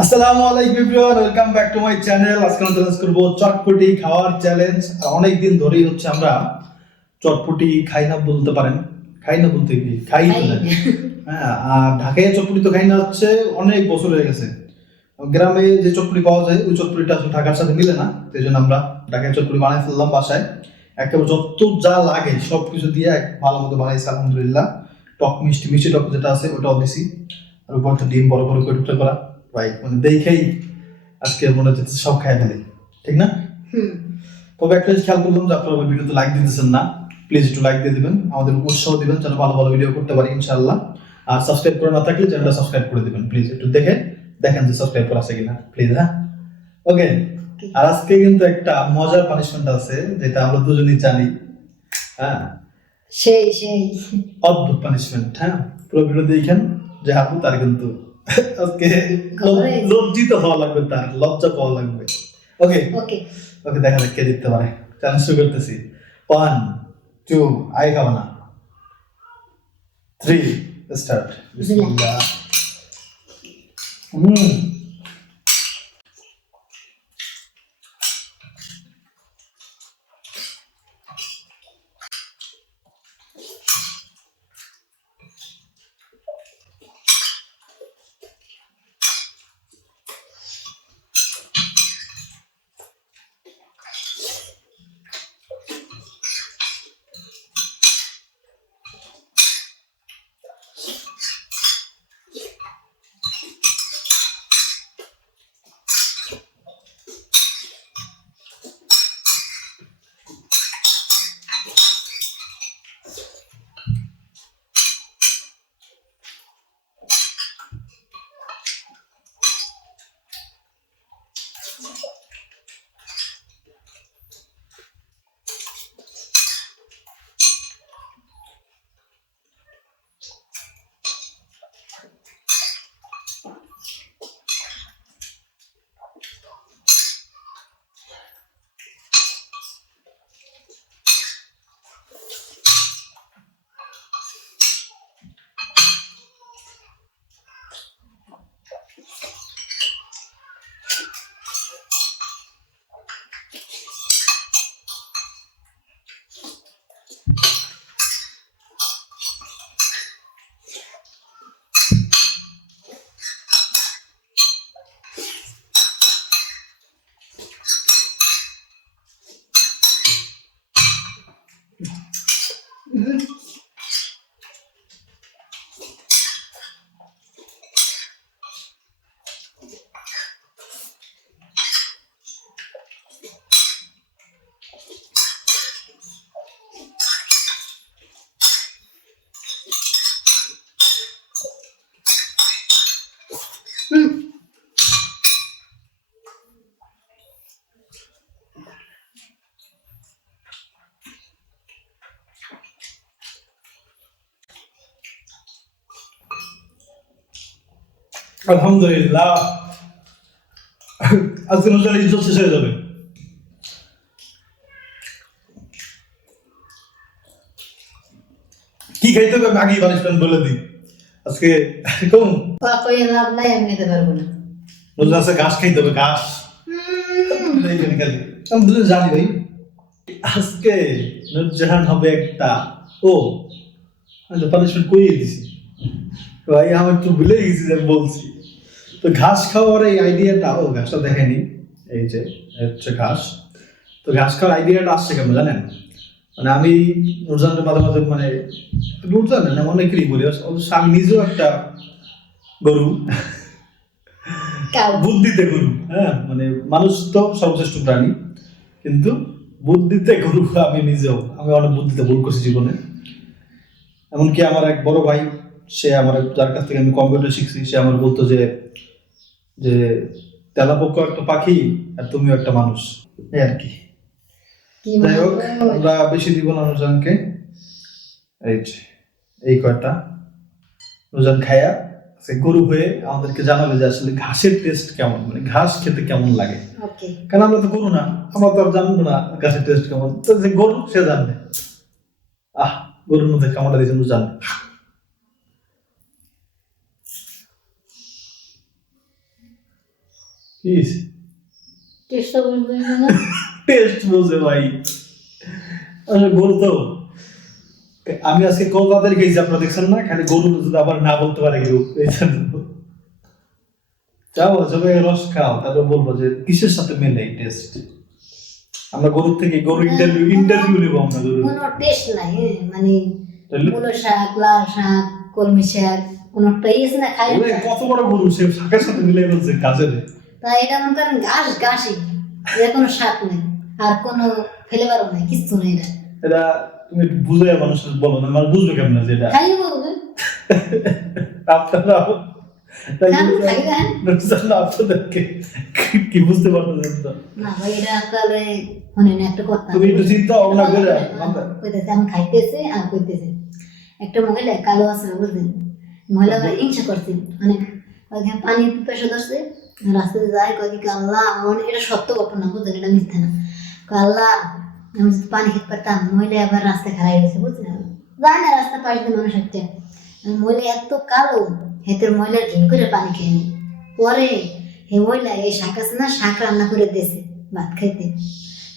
আসসালামু আলাইকুম everyone, welcome back to my channel. আজকে আমরা চ্যালেঞ্জ করব চটপটি খাওয়ার চ্যালেঞ্জ। অনেক দিন ধরেই হচ্ছে আমরা চটপটি খাই না বলতে পারেন, খাই না বলতে কি খাই তো না। হ্যাঁ, আর ঢাকায় চটপটি তো খাই না হচ্ছে অনেক বছর হয়ে গেছে। গ্রামে যে চটপটি পাওয়া যায় ওই চটপটিটা আসলে ঢাকার সাথে মিলে না, সেই জন্য আমরা ঢাকায় চটপটি বানাই ফেললাম বাসায়। একেবারে যত যা লাগে সবকিছু দিয়ে ভালো মতো বানাইছি আলহামদুলিল্লাহ। টক মিষ্টি মিষ্টি টক যেটা আছে ওটাও দিছি, আর উপর তো ডিম বড় বড় করে টুকরা করা। রাইট, মানে দেখেই আজকে মনে হচ্ছে সব খাই ফেলি, ঠিক না? তবে একটা জিনিস খেয়াল করলাম যে আপনারা ভিডিওতে লাইক দিতেছেন না। প্লিজ একটু লাইক দিয়ে দিবেন, আমাদের উৎসাহ দিবেন যেন ভালো ভালো ভিডিও করতে পারি ইনশাআল্লাহ। আর সাবস্ক্রাইব করে না থাকলে চ্যানেলটা সাবস্ক্রাইব করে দিবেন প্লিজ। একটু দেখেন যে সাবস্ক্রাইব করা আছে কিনা প্লিজ। হ্যাঁ, ওকে। আর আজকে কিন্তু একটা মজার পানিশমেন্ট আছে যেটা আমরা দুজনেই জানি। হ্যাঁ, সেই সেই অদ্ভুত পানিশমেন্ট। হ্যাঁ, পুরো ভিডিও দেখেন, যে হারবো তার কিন্তু আজকে লজ্জিত হওয়া লাগবে, তার লজ্জা পাওয়া লাগবে। ওকে ওকে ওকে, দেখা যাক কে জিততে পারে। চ্যালেঞ্জ শুরু করতেছি। 1 2 আই খাবো না, 3 স্টার্ট। বিসমিল্লাহ। হুম, আলহামদুলিল্লাহ। আজকে নজর ইজ্জত শেষ হয়ে যাবে। কি খাইতে হবে আগেই পানিশমেন্ট বলে দিই আজকে। কম কই লাভ নাই, আমি নিতে পারবো না। নজর আছে ঘাস খাইতে হবে, ঘাস। খালি আমি দুজন জানি ভাই, আজকে নুরজাহান হবে একটা। ও, আমি তো পানিশমেন্ট করিয়ে দিছি ভাই, আমি তো ভুলে গেছি যে আমি বলছি। তো ঘাস খাওয়ার এই আইডিয়াটা, ও ঘাসটা দেখেনি, এই যে হচ্ছে ঘাস। তো ঘাস খাওয়ার আইডিয়াটা আসছে কেমন জানেন? মানে আমি নুরজাহানের মাঝে মাঝে মানে নুরজাহান না অনেকেরই বলি, অবশ্য আমি নিজেও একটা গরু, বুদ্ধিতে গরু। হ্যাঁ, মানে মানুষ তো সর্বশ্রেষ্ঠ প্রাণী, কিন্তু বুদ্ধিতে গরু আমি নিজেও। আমি অনেক বুদ্ধিতে ভুল করছি জীবনে। এমনকি আমার এক বড় ভাই, সে আমার, যার কাছ থেকে আমি কম্পিউটার শিখছি, সে আমার বলতো যে যে তেলাপোকা একটা পাখি আর তুমিও একটা মানুষ, এই আর কি। যাই হোক, আমরা বেশি দিব না নুরজানকে। এই যে এই কয়টা নুরজান খায়া সে গরু হয়ে আমাদেরকে জানাবে যে আসলে ঘাসের টেস্ট কেমন, মানে ঘাস খেতে কেমন লাগে। কারণ আমরা তো গরু না, আমরা তো আর জানবো না ঘাসের টেস্ট কেমন। তো যে গরু সে জানবে। গরুর মধ্যে কামড়া দিয়েছে নুরজান। কি চেষ্টা করবো না টেস্ট বলছে ভাই আসলে গরু তো আমি আজকে কলকাতায় গেছি আপনারা দেখছেন না খালি গরু যদি আবার না বলতে পারে কেউ এই জন্য। যাও চলো এই রস খাও তারপর বলবো যে কিসের সাথে মেলে এই টেস্ট আমরা গরুর থেকে গরু ইন্টারভিউ নেবো আমরা গরু কোনো টেস্ট নাই মানে তাহলে? মূলো শাক লাল শাক কলমি শাক কোনোটাই আছে না খাই ওরে কত বড় গরু সে শাকের সাথে মিলে বলছে কাজের তা এটা মনে করেন ঘাসই এর কোনো শাক নেই আর কোনো ফ্লেভারও নাই কিচ্ছু নেই এটা এটা তুমি একটু বুঝে মানুষের বলো না মানে বুঝবে কেমন যে এটা খাইয়ে বলবে আপনারা তাই খাই দেন আপনাদেরকে কি বুঝতে পারতেছেন না না ভাই এটা তাহলে মনে না একটা কথা তুমি একটু চিন্তা ভাবনা করে কইতেছে আমি খাইতেছি আর কইতেছি একটা মহিলা কালো আছে বুঝলেন মহিলা হিংসা করছে মানে ওইখানে পানি পিপাসা ধরছে রাস্তাতে যায় কয় কি আল্লাহ আমার এটা সত্য ঘটনা বুঝলেন এটা মিথ্যা না কয় আল্লাহ আমি যদি পানি খেতে পারতাম মহিলা আবার রাস্তায় খারাই গেছে বুঝলেন যায় না রাস্তা পাশ দিয়ে মানুষ একটা মহিলা এত কালো হেতের মহিলা ঝিম করে পানি খেয়ে নি পরে হে মহিলা এই শাক আছে না শাক রান্না করে দিয়েছে ভাত খাইতে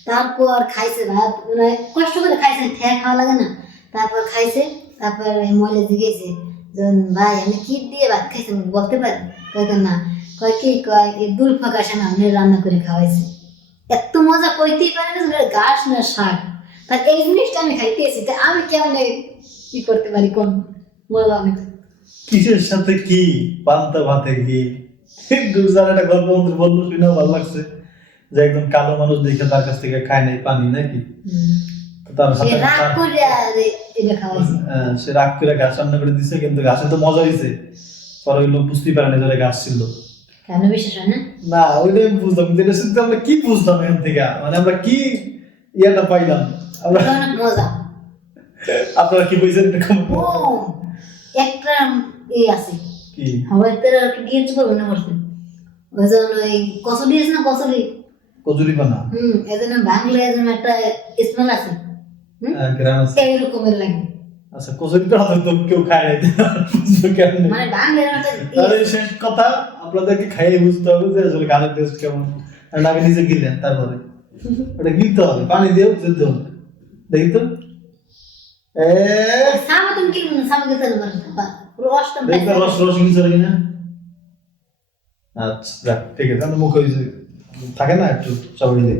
তারপর খাইছে ভাত মানে কষ্ট করে খাইছে খেয়ে খাওয়া লাগে না তারপর খাইছে তারপর এই মহিলা জিজ্ঞেসে যে ভাই আমি কি দিয়ে ভাত খাইছি আমি বলতে পারি কয় না কয় কি কয় এই দুল ফাঁকাশে না আমি রান্না করে খাওয়াইছি এত মজা কইতেই পারে না যে ঘাস না শাক তার এই জিনিসটা আমি খাইতেছি তা আমি কেমন কি করতে পারি কোন মজা অনেক কিসের সাথে কি পান্তা ভাতে কি দুজার একটা গল্প মন্ত্রী বললো শুনেও ভালো লাগছে যে একজন কালো মানুষ দেখে তার কাছ থেকে খায় নাই পানি নাকি তো তার সে হাতে রাগ করে আর এটা খাওয়াইছে সে রাগ করে ঘাস রান্না করে দিছে কিন্তু ঘাসে তো মজা হয়েছে পরে ওই লোক বুঝতেই পারে না যে ঘাস ছিল কেন বিশ্বাস হয় না না ওইটাই আমি বুঝলাম কিন্তু এটা শুনতে আমরা কি বুঝলাম এখান থেকে মানে আমরা কি ইয়াটা পাইলাম আমরা এটা অনেক মজা আপনারা কি বুঝছেন ও একটা আছে কি হয়তো গিয়েছে করবেন না করছেন ওই জন্য ওই কচুরি আছে না কচুরি কচুরি বানা এজন্য বাংলা এজন্য একটা স্মেল আছে গ্রাম আছে এইরকমের লাগে আচ্ছা কচুরিটা হয়তো কেউ খায় নাই বুঝবো কেমন মানে বাংলার একটা তাহলে শেষ কথা আপনাদেরকে খাইয়ে বুঝতে হবে যে আসলে গানের টেস্ট কেমন আর আগে নিজে গিলেন তারপরে ওটা গিলতে হবে পানি দিয়েও যেতে হবে দেখি তো সামা তুমি কি সামা গেছে না রসটা দেখতে রস রস কিছু কিনা আচ্ছা যাক ঠিক আছে তাহলে মুখ হয়েছে থাকে না একটু সবাই দেখ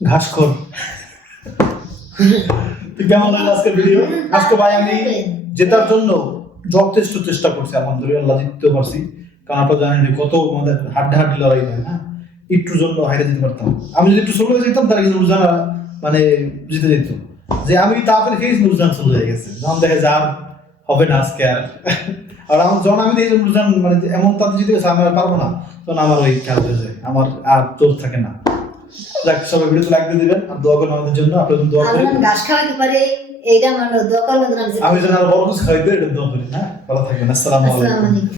ঘাস খোর তো কেমন লাগলো আজকের ভিডিও আজকে ভাই আমি জেতার জন্য যথেষ্ট চেষ্টা করছি আলহামদুলিল্লাহ জিততে পারছি কারণ আপনারা জানেন কত আমাদের হাড্ডাহাড্ডি লড়াই হয় হ্যাঁ একটুর জন্য হাইরে যেতে পারতাম আমি যদি একটু স্লো হয়ে যেতাম তাহলে কিন্তু নুরজানা মানে জিতে যেত যে আমি তাড়াতাড়ি খেয়েছি নুরজান চলে হয়ে গেছে যখন দেখে যে আর হবে না আজকে আর আমার যখন আমি দেখি নুরজান মানে এমন তাদের জিতে গেছে আমি আর পারবো না তখন আমার ওই খেয়াল হয়ে যায় আমার আর জোর থাকে না যাক সবাই ভিডিওতে লাইক দিয়ে দিবেন আর দোয়া করুন আমাদের জন্য আপনারা দোয়া করেন আমরা ঘাস খাওয়াতে পারে এইটা আমরা দোয়া করলে আমি যেন আরো বড় কিছু খাইতে এটা দোয়া করি হ্যাঁ ভালো থাকবেন আসসালামু আলাইকুম আসসালামু আলাইকুম